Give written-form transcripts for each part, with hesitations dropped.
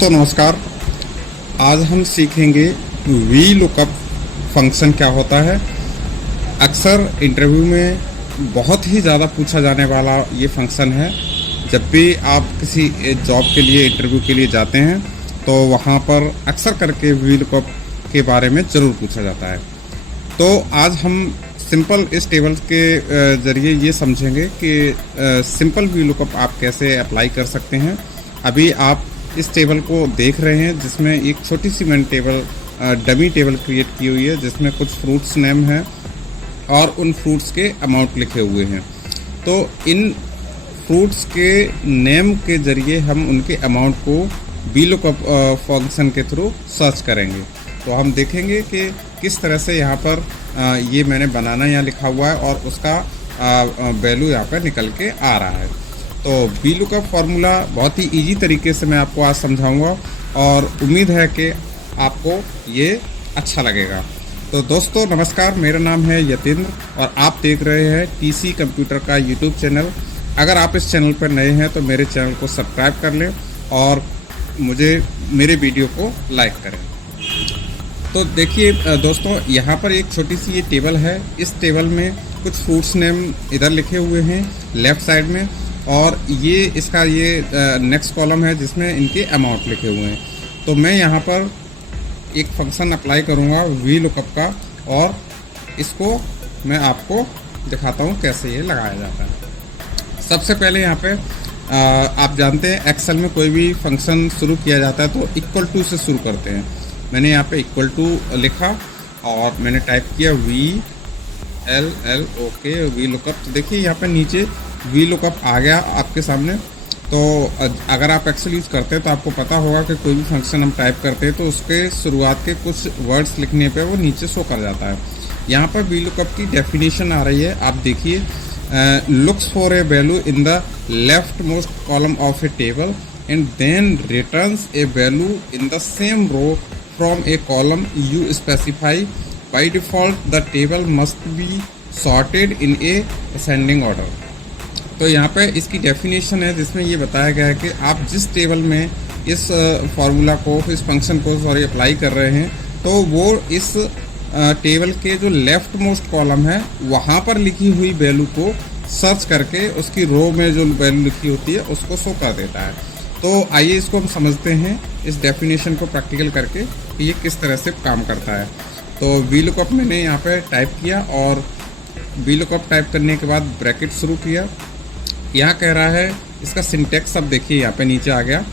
दोस्तों नमस्कार। आज हम सीखेंगे वी लुकअप फंक्शन क्या होता है। अक्सर इंटरव्यू में बहुत ही ज़्यादा पूछा जाने वाला ये फंक्शन है। जब भी आप किसी जॉब के लिए इंटरव्यू के लिए जाते हैं तो वहाँ पर अक्सर करके वी लुकअप के बारे में ज़रूर पूछा जाता है। तो आज हम सिंपल इस टेबल के ज़रिए ये समझेंगे कि सिंपल वी लुकअप आप कैसे अप्लाई कर सकते हैं। अभी आप इस टेबल को देख रहे हैं जिसमें एक छोटी सी मैंने टेबल डमी टेबल क्रिएट की हुई है जिसमें कुछ फ्रूट्स नेम है और उन फ्रूट्स के अमाउंट लिखे हुए हैं। तो इन फ्रूट्स के नेम के ज़रिए हम उनके अमाउंट को वी लुकअप फंक्शन के थ्रू सर्च करेंगे। तो हम देखेंगे कि किस तरह से यहाँ पर ये मैंने बनाना यहाँ लिखा हुआ है और उसका वैल्यू यहाँ पर निकल के आ रहा है। तो वी लुकअप फार्मूला बहुत ही इजी तरीके से मैं आपको आज समझाऊंगा और उम्मीद है कि आपको ये अच्छा लगेगा। तो दोस्तों नमस्कार, मेरा नाम है यतेंद्र और आप देख रहे हैं टीसी कंप्यूटर का यूट्यूब चैनल। अगर आप इस चैनल पर नए हैं तो मेरे चैनल को सब्सक्राइब कर लें और मेरे वीडियो को लाइक करें। तो देखिए दोस्तों, यहाँ पर एक छोटी सी ये टेबल है। इस टेबल में कुछ फ्रूट्स नेम इधर लिखे हुए हैं लेफ़्ट साइड में और ये इसका ये नेक्स्ट कॉलम है जिसमें इनके अमाउंट लिखे हुए हैं। तो मैं यहाँ पर एक फंक्शन अप्लाई करूँगा वी लुकअप का और इसको मैं आपको दिखाता हूँ कैसे ये लगाया जाता है। सबसे पहले यहाँ पे आप जानते हैं एक्सेल में कोई भी फंक्शन शुरू किया जाता है तो इक्वल टू से शुरू करते हैं। मैंने यहाँ पे इक्वल टू लिखा और मैंने टाइप किया VLLOK वी लुकअप। तो देखिए यहाँ पे नीचे वी लुकअप आ गया आपके सामने। तो अगर आप एक्सेल यूज़ करते हैं तो आपको पता होगा कि कोई भी फंक्शन हम टाइप करते हैं तो उसके शुरुआत के कुछ वर्ड्स लिखने पे वो नीचे शो कर जाता है। यहाँ पर वी लुकअप की डेफिनेशन आ रही है, आप देखिए। Looks for a value in the left most column of a table and then returns a value in the same row from a column you specify. By default the table must be sorted in a ascending order. तो यहाँ पे इसकी definition है जिसमें ये बताया गया है कि आप जिस टेबल में इस फार्मूला को इस फंक्शन को अप्लाई कर रहे हैं तो वो इस टेबल के जो लेफ्ट मोस्ट कॉलम है वहाँ पर लिखी हुई वैल्यू को सर्च करके उसकी रो में जो वैल्यू लिखी होती है उसको शो कर देता है। तो आइए इसको हम समझते हैं इस डेफिनेशन को प्रैक्टिकल करके कि ये किस तरह से काम करता है। तो वी लुकअप मैंने यहाँ पे टाइप किया और वी लुकअप टाइप करने के बाद ब्रैकेट शुरू किया। यहाँ कह रहा है इसका सिंटेक्स अब देखिए यहाँ पे नीचे आ गया।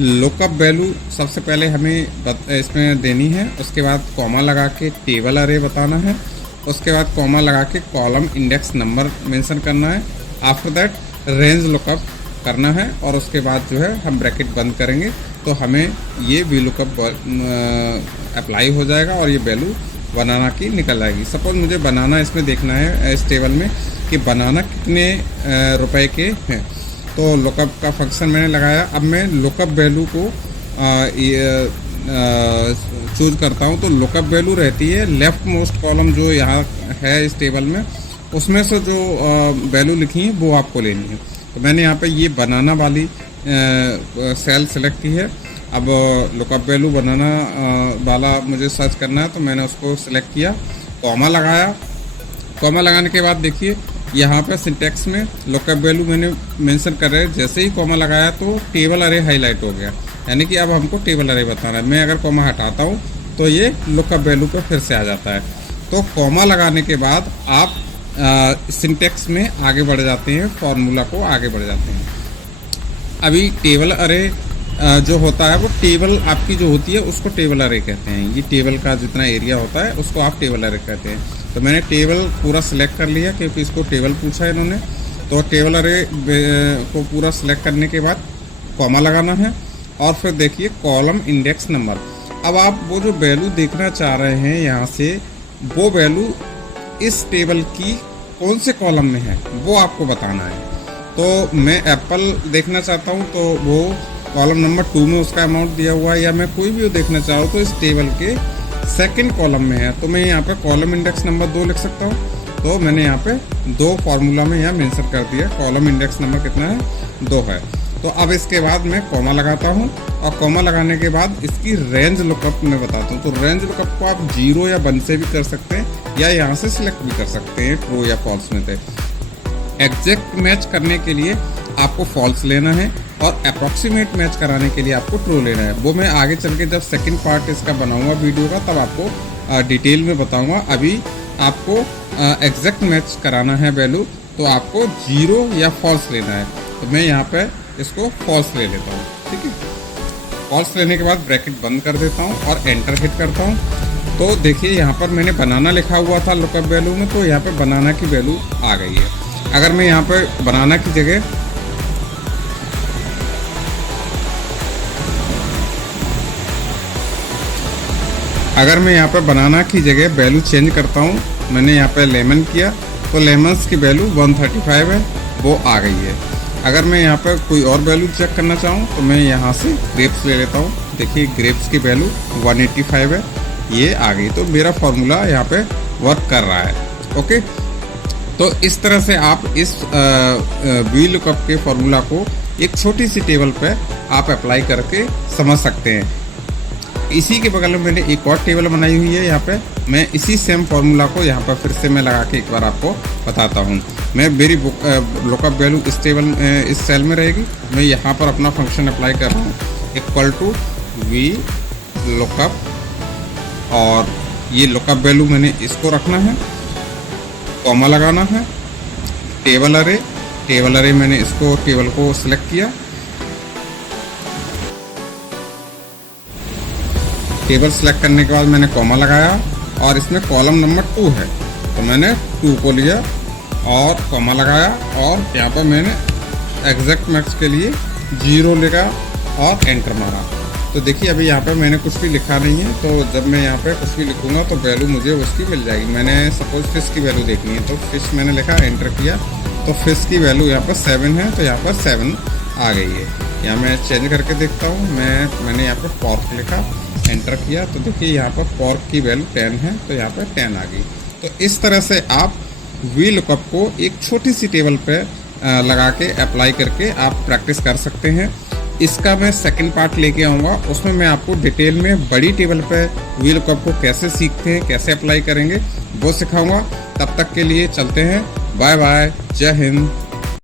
लुकअप वैल्यू सबसे पहले हमें इसमें देनी है, उसके बाद कॉमा लगा के टेबल अरे बताना है, उसके बाद कॉमा लगा के कॉलम इंडेक्स नंबर मेंशन करना है। आफ्टर दैट रेंज लुकअप करना है और उसके बाद जो है हम ब्रैकेट बंद करेंगे तो हमें ये वी लुकअप अप्लाई हो जाएगा और ये वैल्यू बनाना की निकल आएगी। सपोज मुझे बनाना इसमें देखना है इस टेबल में कि बनाना कितने रुपए के हैं। तो लुकअप का फंक्शन मैंने लगाया। अब मैं लुकअप वैल्यू को चूज करता हूँ। तो लुकअप वैल्यू रहती है लेफ्ट मोस्ट कॉलम जो यहाँ है इस टेबल में, उसमें से जो वैल्यू लिखी है वो आपको लेनी है। तो मैंने यहाँ पे ये बनाना वाली सेल सेलेक्ट की है। अब लुकअप वैल्यू बनाना वाला मुझे सर्च करना है तो मैंने उसको सिलेक्ट किया, कॉमा लगाया। कॉमा लगाने के बाद देखिए यहाँ पे सिंटेक्स में लुकअप वैल्यू मैंने मेंशन कर रहे हैं। जैसे ही कॉमा लगाया तो टेबल अरे हाईलाइट हो गया, यानी कि अब हमको टेबल अरे बताना है। मैं अगर कॉमा हटाता हूँ तो ये लुकअप वैल्यू पर फिर से आ जाता है। तो कॉमा लगाने के बाद आप सिंटेक्स में आगे बढ़ जाते हैं, फार्मूला को आगे बढ़ जाते हैं। अभी टेबल अरे जो होता है वो टेबल आपकी जो होती है उसको टेबल अरे कहते हैं। ये टेबल का जितना एरिया होता है उसको आप टेबल अरे कहते हैं। तो मैंने टेबल पूरा सिलेक्ट कर लिया क्योंकि इसको टेबल पूछा है इन्होंने। तो टेबल अरे को पूरा सिलेक्ट करने के बाद कॉमा लगाना है और फिर देखिए कॉलम इंडेक्स नंबर। अब आप वो जो वैल्यू देखना चाह रहे हैं यहाँ से, वो वैल्यू इस टेबल की कौन से कॉलम में है वो आपको बताना है। तो मैं एप्पल देखना चाहता हूँ तो वो कॉलम नंबर 2 में उसका अमाउंट दिया हुआ है, या मैं कोई भी देखना चाहूँ तो इस टेबल के सेकंड कॉलम में है। तो मैं यहाँ पे कॉलम इंडेक्स नंबर 2 लिख सकता हूँ। तो मैंने यहाँ पे 2 फार्मूला में यहाँ मेंशन कर दिया, कॉलम इंडेक्स नंबर कितना है 2 है। तो अब इसके बाद मैं कॉमा लगाता हूँ और कॉमा लगाने के बाद इसकी रेंज लुकअप मैं बताता हूँ। तो रेंज लुकअप को आप 0 या 1 से भी कर सकते हैं या यहाँ से सिलेक्ट भी कर सकते हैं ट्रू या फॉल्स में से। एग्जैक्ट मैच करने के लिए आपको फॉल्स लेना है और अप्रॉक्सीमेट मैच कराने के लिए आपको ट्रू लेना है। वो मैं आगे चल के जब सेकंड पार्ट इसका बनाऊंगा वीडियो का तब आपको डिटेल में बताऊंगा। अभी आपको एग्जैक्ट मैच कराना है वैल्यू तो आपको 0 या फॉल्स लेना है। तो मैं यहाँ पे इसको फॉल्स ले लेता हूँ, ठीक है। फॉल्स लेने के बाद ब्रैकेट बंद कर देता हूँ और एंटर हिट करता हूँ। तो देखिए यहाँ पर मैंने बनाना लिखा हुआ था लुकअप वैल्यू में, तो यहाँ पे बनाना की वैल्यू आ गई है। अगर मैं यहाँ पे बनाना की जगह बनाना की जगह वैल्यू चेंज करता हूँ, मैंने यहाँ पे लेमन किया तो लेमन्स की वैल्यू 135 है, वो आ गई है। अगर मैं यहाँ पर कोई और वैल्यू चेक करना चाहूँ तो मैं यहाँ से ग्रेप्स ले लेता हूँ। देखिए ग्रेप्स की वैल्यू 185 है, ये आ गई। तो मेरा फॉर्मूला यहाँ पे वर्क कर रहा है। ओके, तो इस तरह से आप इस वी लुकअप के फॉर्मूला को एक छोटी सी टेबल पे आप अप्लाई करके समझ सकते हैं। इसी के बगल में मैंने एक और टेबल बनाई हुई है। यहाँ पे मैं इसी सेम फॉर्मूला को यहाँ पर फिर से मैं लगा के एक बार आपको बताता हूँ। मैं मेरी लुकअप वैल्यू इस टेबल इस सेल में रहेगी। मैं यहाँ पर अपना फंक्शन अप्लाई कर रहा हूँ, इक्वल टू वी लुकअप, और ये लुकअप वैल्यू मैंने इसको रखना है, कॉमा लगाना है, टेबल अरे मैंने इसको टेबल को सिलेक्ट किया, टेबल सेलेक्ट करने के बाद मैंने कॉमा लगाया और इसमें कॉलम नंबर 2 है तो मैंने 2 को लिया और कॉमा लगाया और यहाँ पर मैंने एग्जैक्ट मैच के लिए 0 लिखा और एंटर मारा। तो देखिए अभी यहाँ पे मैंने कुछ भी लिखा नहीं है, तो जब मैं यहाँ पे कुछ भी लिखूंगा तो वैल्यू मुझे उसकी मिल जाएगी। मैंने सपोज फिश की वैल्यू देखनी है तो फिश मैंने लिखा, एंटर किया तो फिश की वैल्यू यहाँ पर 7 है, तो यहाँ पर 7 आ गई है। यहाँ मैं चेंज करके देखता हूँ, मैंने यहाँ पर पॉर्क लिखा, एंटर किया तो देखिए यहाँ पर पॉर्क की वैल्यू 10 है, तो यहाँ पर 10 आ गई। तो इस तरह से आप वी लुकअप को एक छोटी सी टेबल पे लगा के अप्लाई करके आप प्रैक्टिस कर सकते हैं। इसका मैं सेकंड पार्ट लेके आऊँगा, उसमें मैं आपको डिटेल में बड़ी टेबल पे वी लुकअप को कैसे सीखते हैं, कैसे अप्लाई करेंगे वो सिखाऊंगा। तब तक के लिए चलते हैं, बाय बाय, जय हिंद।